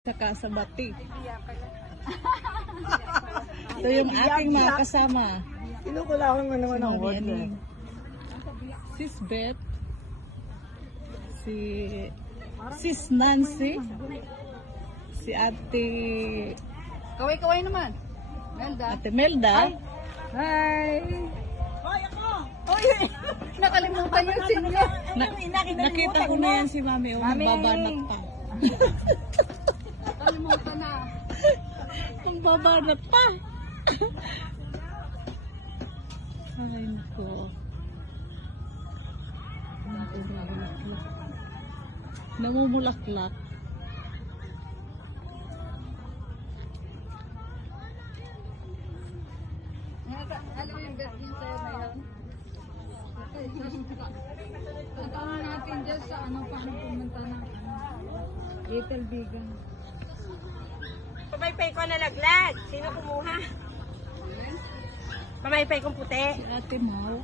Saka sa Bati. Ito yung aking mga kasama. Kinukulangan mo naman ang word eh. Sis Beth, si Sis Nancy, si Ate Kaway-kaway naman. Melda. Ate Melda. Hi! Hoy ako! Hoy! Nakalimutan yung sinyo. Nakita ko na yan si Mami. Mami! Babanat pa. Nakalimutan na. Ang babanat pa. Ay, nako. Namumulaklak. Alam mo yung best yung sa'yo na yun? Tatawa natin dyan sa paano pumunta ng Little Vegan. Pamaypay ko nalaglag. Sino kumuha? Pamaypay kong puti. Si Ate Mau.